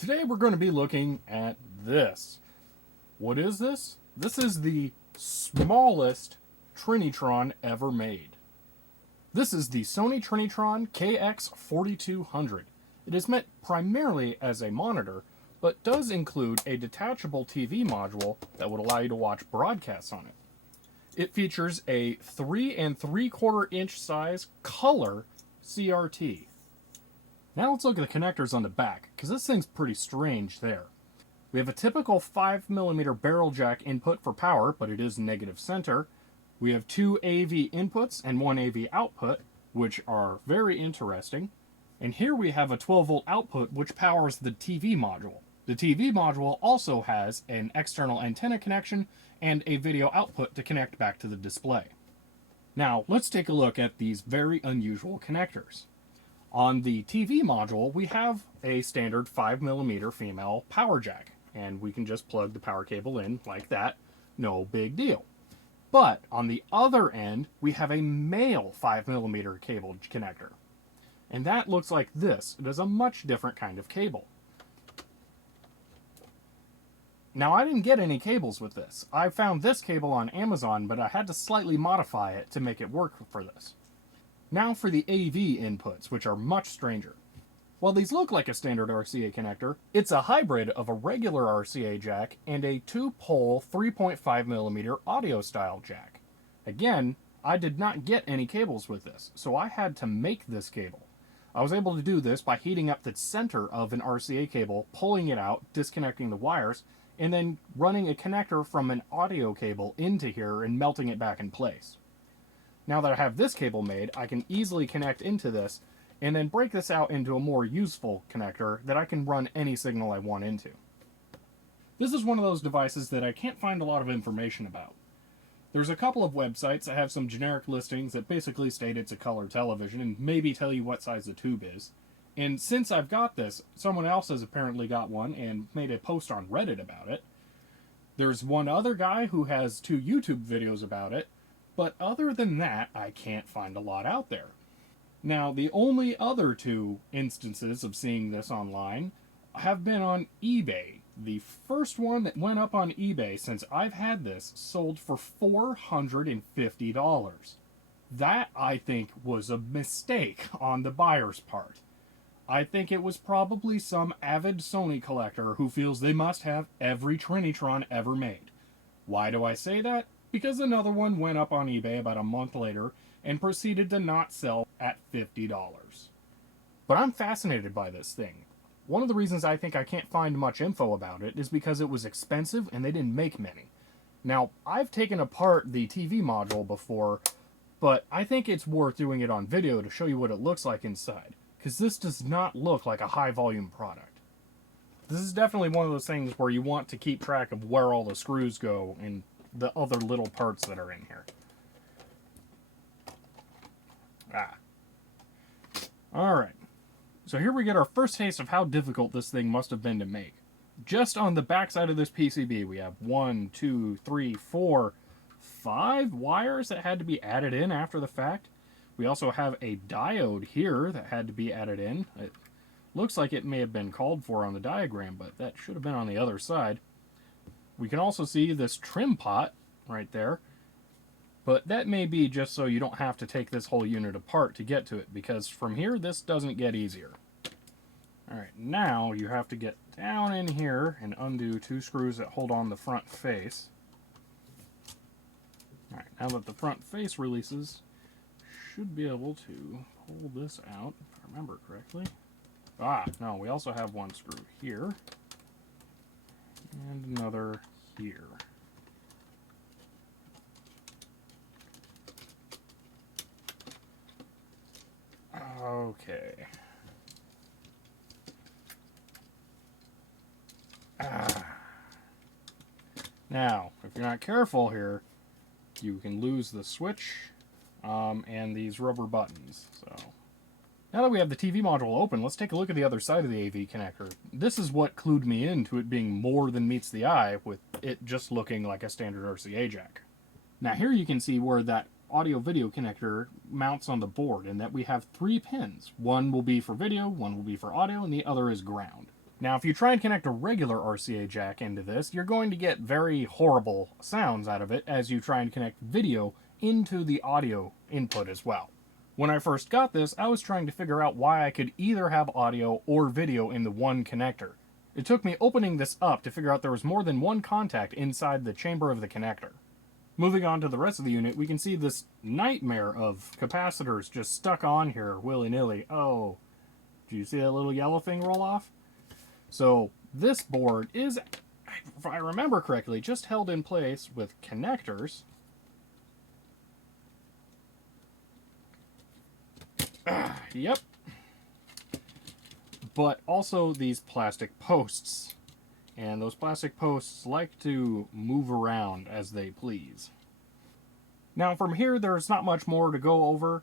Today we're going to be looking at this. What is this? This is the smallest Trinitron ever made. This is the Sony Trinitron KX-4200. It is meant primarily as a monitor, but does include a detachable TV module that would allow you to watch broadcasts on it. It features a 3 3/4 inch size color CRT. Now let's look at the connectors on the back, because this thing's pretty strange there. We have a typical 5mm barrel jack input for power, but it is negative center. We have 2 AV inputs and 1 AV output, which are very interesting. And here we have a 12-volt output, which powers the TV module. The TV module also has an external antenna connection and a video output to connect back to the display. Now, let's take a look at these very unusual connectors. On the TV module, we have a standard 5mm female power jack, and we can just plug the power cable in like that, no big deal. But on the other end, we have a male 5mm cable connector, and that looks like this. It is a much different kind of cable. Now, I didn't get any cables with this. I found this cable on Amazon, but I had to slightly modify it to make it work for this. Now for the AV inputs, which are much stranger. While these look like a standard RCA connector, it's a hybrid of a regular RCA jack and a 2-pole 3.5mm audio style jack. Again, I did not get any cables with this, so I had to make this cable. I was able to do this by heating up the center of an RCA cable, pulling it out, disconnecting the wires, and then running a connector from an audio cable into here and melting it back in place. Now that I have this cable made, I can easily connect into this and then break this out into a more useful connector that I can run any signal I want into. This is one of those devices that I can't find a lot of information about. There's a couple of websites that have some generic listings that basically state it's a color television and maybe tell you what size the tube is. And since I've got this, someone else has apparently got one and made a post on Reddit about it. There's one other guy who has 2 YouTube videos about it, but other than that, I can't find a lot out there. Now, the only other 2 instances of seeing this online have been on eBay. The first one that went up on eBay since I've had this sold for $450. That, I think, was a mistake on the buyer's part. I think it was probably some avid Sony collector who feels they must have every Trinitron ever made. Why do I say that? Because another one went up on eBay about a month later and proceeded to not sell at $50. But I'm fascinated by this thing. One of the reasons I think I can't find much info about it is because it was expensive and they didn't make many. Now, I've taken apart the TV module before, but I think it's worth doing it on video to show you what it looks like inside, because this does not look like a high-volume product. This is definitely one of those things where you want to keep track of where all the screws go and the other little parts that are in here. Alright, so here we get our first taste of how difficult this thing must have been to make. Just on the back side of this PCB, we have 1, 2, 3, 4, 5 wires that had to be added in after the fact. We also have a diode here that had to be added in. It looks like it may have been called for on the diagram, but that should have been on the other side. We can also see this trim pot right there, but that may be just so you don't have to take this whole unit apart to get to it, because from here this doesn't get easier. Alright, now you have to get down in here and undo 2 screws that hold on the front face. Alright, now that the front face releases, should be able to pull this out, if I remember correctly. No, we also have 1 screw here. And another here. Okay. Now, if you're not careful here, you can lose the switch and these rubber buttons. So, now that we have the TV module open, let's take a look at the other side of the AV connector. This is what clued me into it being more than meets the eye, with it just looking like a standard RCA jack. Now here you can see where that audio-video connector mounts on the board, and that we have 3 pins. One will be for video, one will be for audio, and the other is ground. Now, if you try and connect a regular RCA jack into this, you're going to get very horrible sounds out of it as you try and connect video into the audio input as well. When I first got this, I was trying to figure out why I could either have audio or video in the one connector. It took me opening this up to figure out there was more than one contact inside the chamber of the connector. Moving on to the rest of the unit, we can see this nightmare of capacitors just stuck on here willy-nilly. Oh, do you see that little yellow thing roll off? So this board is, if I remember correctly, just held in place with connectors. Yep. But also these plastic posts. And those plastic posts like to move around as they please. Now from here, there's not much more to go over.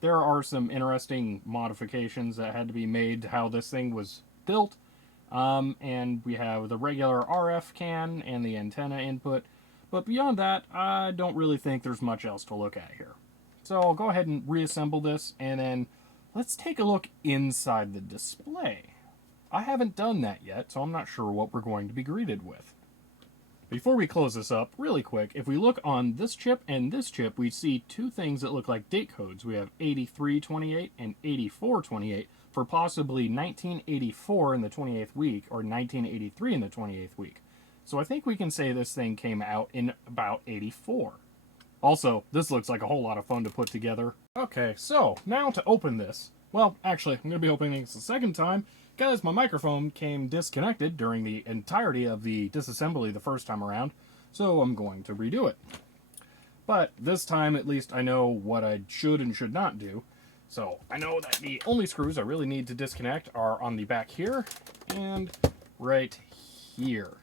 There are some interesting modifications that had to be made to how this thing was built. And we have the regular RF can and the antenna input. But beyond that, I don't really think there's much else to look at here. So I'll go ahead and reassemble this, and then let's take a look inside the display. I haven't done that yet, so I'm not sure what we're going to be greeted with. Before we close this up, really quick, if we look on this chip and this chip, we see two things that look like date codes. We have 8328 and 8428 for possibly 1984 in the 28th week or 1983 in the 28th week. So I think we can say this thing came out in about 84. Also, this looks like a whole lot of fun to put together. Okay, so now to open this. Well, actually, I'm going to be opening this the second time because my microphone came disconnected during the entirety of the disassembly the first time around, so I'm going to redo it. But this time, at least, I know what I should and should not do. So I know that the only screws I really need to disconnect are on the back here and right here.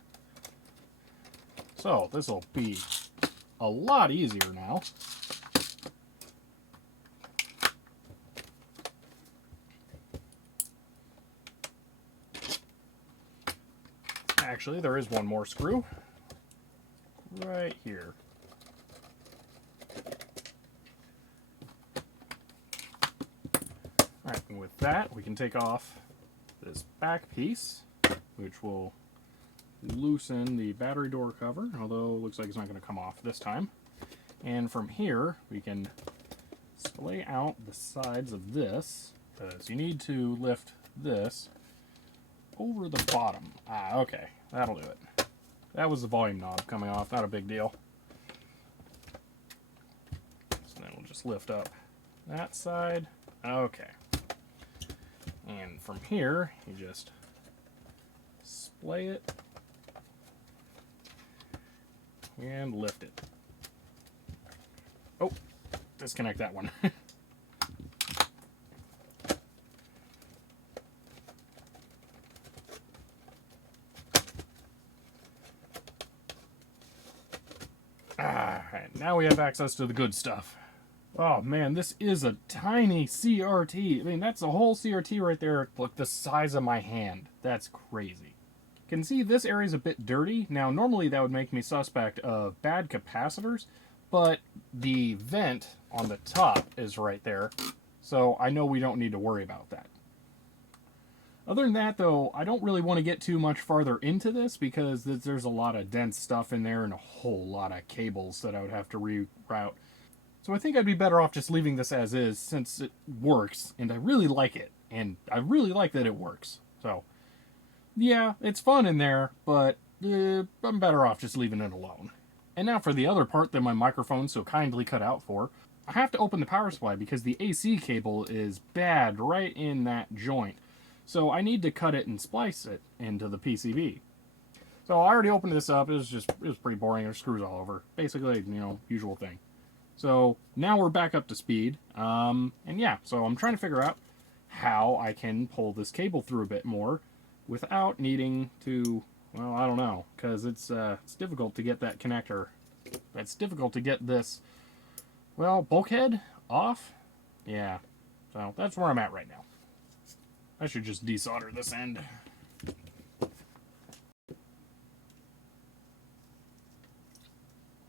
So this will be a lot easier now. Actually, there is one more screw right here. Alright, and with that, we can take off this back piece, which will loosen the battery door cover, although it looks like it's not going to come off this time. And from here, we can splay out the sides of this, because you need to lift this over the bottom. Ah, okay, that'll do it. That was the volume knob coming off, not a big deal. So then we'll just lift up that side. Okay. And from here, you just splay it and lift it. Oh, disconnect that one. Alright, now we have access to the good stuff. Oh man, this is a tiny CRT. I mean, that's the whole CRT right there. Look, the size of my hand. That's crazy. Can see this area is a bit dirty. Now, normally that would make me suspect of bad capacitors, but the vent on the top is right there, so I know we don't need to worry about that. Other than that, though, I don't really want to get too much farther into this because there's a lot of dense stuff in there and a whole lot of cables that I would have to reroute. So I think I'd be better off just leaving this as is since it works, and I really like it, and I really like that it works. So, yeah, it's fun in there, but I'm better off just leaving it alone. And now for the other part that my microphone so kindly cut out for. I have to open the power supply because the AC cable is bad right in that joint. So I need to cut it and splice it into the PCB. So I already opened this up. It was pretty boring. There's screws all over. Basically, you know, usual thing. So now we're back up to speed. And yeah, so I'm trying to figure out how I can pull this cable through a bit more without needing to, well, I don't know, because it's difficult to get that connector. It's difficult to get this, well, bulkhead off. Yeah, so that's where I'm at right now. I should just desolder this end.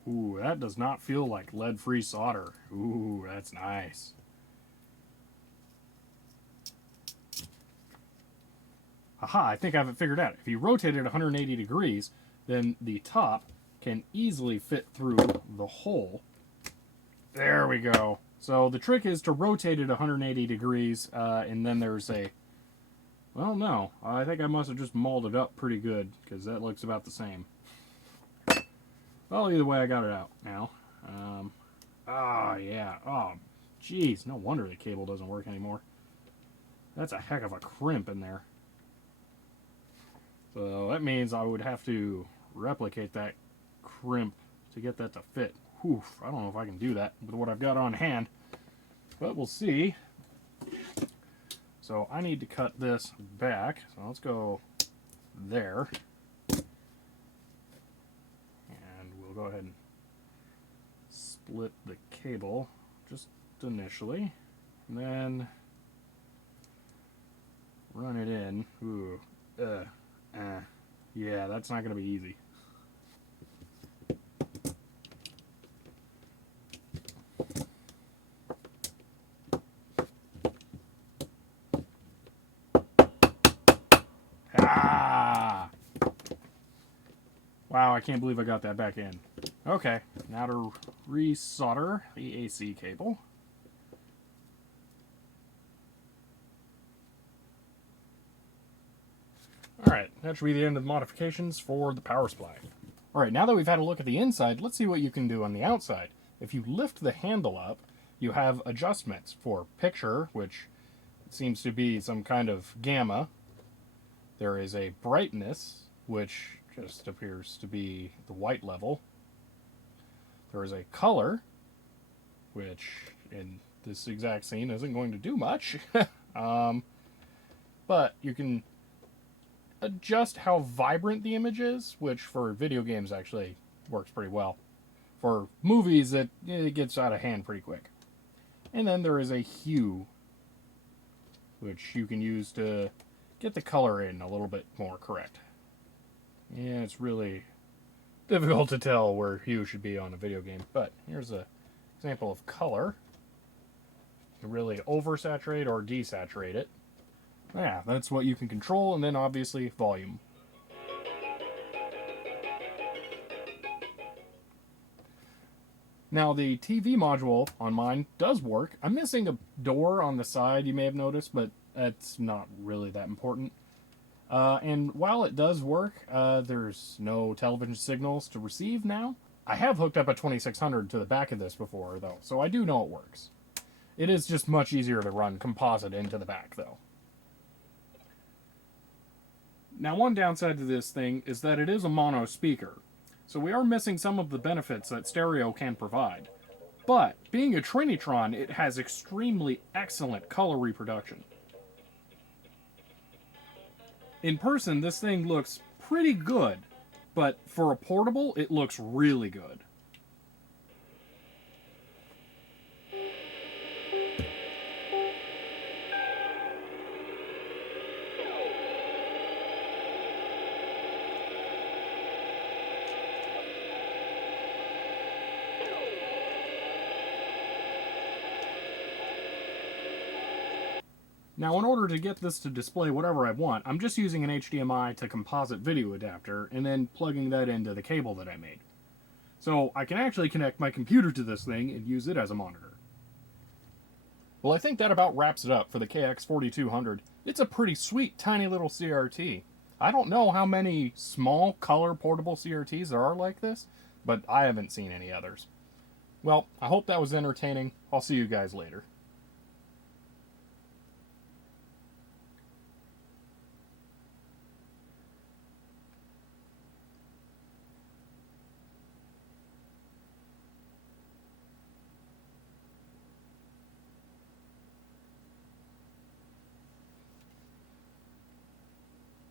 Ooh, that does not feel like lead-free solder. Ooh, that's nice. Aha, I think I have it figured out. If you rotate it 180 degrees, then the top can easily fit through the hole. There we go. So the trick is to rotate it 180 degrees, and then there's a... Well, no. I think I must have just mauled it up pretty good, because that looks about the same. Well, either way, I got it out now. Yeah. Oh, jeez. No wonder the cable doesn't work anymore. That's a heck of a crimp in there. So that means I would have to replicate that crimp to get that to fit. Whew, I don't know if I can do that with what I've got on hand, but we'll see. So I need to cut this back. So let's go there. And we'll go ahead and split the cable just initially. And then run it in. Ooh, yeah, that's not going to be easy. Wow, I can't believe I got that back in. Okay, now to resolder the AC cable. Alright, that should be the end of the modifications for the power supply. Alright, now that we've had a look at the inside, let's see what you can do on the outside. If you lift the handle up, you have adjustments for picture, which seems to be some kind of gamma. There is a brightness, which just appears to be the white level. There is a color, which in this exact scene isn't going to do much. But you can adjust how vibrant the image is, which for video games actually works pretty well. For movies, it gets out of hand pretty quick. And then there is a hue, which you can use to get the color in a little bit more correct. Yeah, it's really difficult to tell where hue should be on a video game, but here's an example of color. You can really oversaturate or desaturate it. Yeah, that's what you can control, and then obviously volume. Now the TV module on mine does work. I'm missing a door on the side, you may have noticed, but that's not really that important. And while it does work, there's no television signals to receive now. I have hooked up a 2600 to the back of this before, though, so I do know it works. It is just much easier to run composite into the back, though. Now, one downside to this thing is that it is a mono speaker, so we are missing some of the benefits that stereo can provide. But, being a Trinitron, it has extremely excellent color reproduction. In person, this thing looks pretty good, but for a portable, it looks really good. Now, in order to get this to display whatever I want, I'm just using an HDMI to composite video adapter and then plugging that into the cable that I made. So I can actually connect my computer to this thing and use it as a monitor. Well, I think that about wraps it up for the KX-4200. It's a pretty sweet, tiny little CRT. I don't know how many small color portable CRTs there are like this, but I haven't seen any others. Well, I hope that was entertaining. I'll see you guys later.